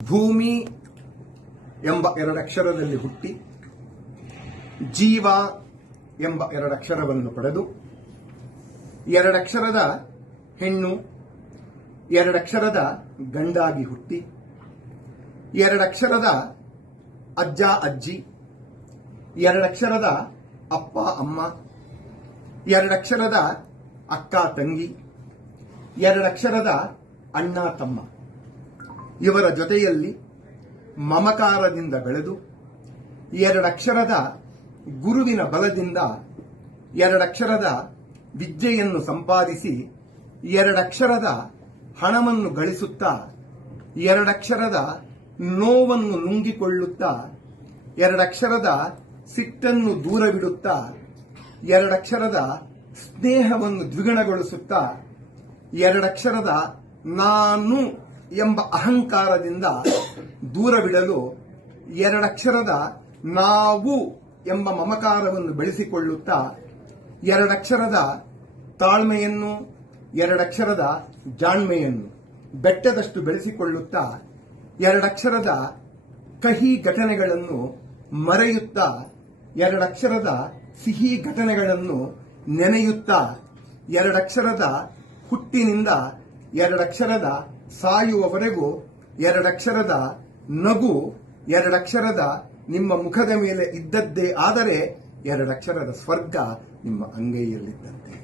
ಭೂಮಿ ಎಂಬ ಎರಡಕ್ಷರದಲ್ಲಿ ಹುಟ್ಟಿ ಜೀವ ಎಂಬ ಎರಡಕ್ಷರವನ್ನು ಪಡೆದು ಎರಡಕ್ಷರದ ಹೆಣ್ಣು ಎರಡಕ್ಷರದ ಗಂಡಾಗಿ ಹುಟ್ಟಿ ಎರಡಕ್ಷರದ ಅಜ್ಜ ಅಜ್ಜಿ ಎರಡಕ್ಷರದ ಅಪ್ಪ ಅಮ್ಮ ಎರಡಕ್ಷರದ ಅಕ್ಕ ತಂಗಿ ಎರಡಕ್ಷರದ ಅಣ್ಣ ತಮ್ಮ ಇವರ ಜೊತೆಯಲ್ಲಿ ಮಮಕಾರದಿಂದ ಬೆಳೆದು ಎರಡಕ್ಷರದ ಗುರುವಿನ ಬಲದಿಂದ ಎರಡಕ್ಷರದ ವಿದ್ಯೆಯನ್ನು ಸಂಪಾದಿಸಿ ಎರಡಕ್ಷರದ ಹಣವನ್ನು ಗಳಿಸುತ್ತಾ ಎರಡಕ್ಷರದ ನೋವನ್ನು ನುಂಗಿಕೊಳ್ಳುತ್ತಾ ಎರಡಕ್ಷರದ ಸಿಟ್ಟನ್ನು ದೂರವಿಡುತ್ತಾ ಎರಡಕ್ಷರದ ಸ್ನೇಹವನ್ನು ದ್ವಿಗುಣಗೊಳಿಸುತ್ತಾ ಎರಡಕ್ಷರದ ನಾನು ಎಂಬ ಅಹಂಕಾರದಿಂದ ದೂರವಿಡಲು ಎರಡಕ್ಷರದ ನಾವು ಎಂಬ ಮಮಕಾರವನ್ನು ಬೆಳೆಸಿಕೊಳ್ಳುತ್ತಾ ಎರಡಕ್ಷರದ ತಾಳ್ಮೆಯನ್ನು ಎರಡಕ್ಷರದ ಜಾಣ್ಮೆಯನ್ನು ಬೆಟ್ಟದಷ್ಟು ಬೆಳೆಸಿಕೊಳ್ಳುತ್ತಾ ಎರಡಕ್ಷರದ ಕಹಿ ಘಟನೆಗಳನ್ನು ಮರೆಯುತ್ತಾ ಎರಡಕ್ಷರದ ಸಿಹಿ ಘಟನೆಗಳನ್ನು ನೆನೆಯುತ್ತಾ ಎರಡಕ್ಷರದ ಹುಟ್ಟಿನಿಂದ ಎರಡಕ್ಷರದ ಸಾಯುವವರೆಗೂ ಎರಡಕ್ಷರದ ನಗು ಎರಡಕ್ಷರದ ನಿಮ್ಮ ಮುಖದ ಮೇಲೆ ಇದ್ದದ್ದೇ ಆದರೆ ಎರಡಕ್ಷರದ ಸ್ವರ್ಗ ನಿಮ್ಮ ಅಂಗೈಯಲ್ಲಿದ್ದಂತೆ.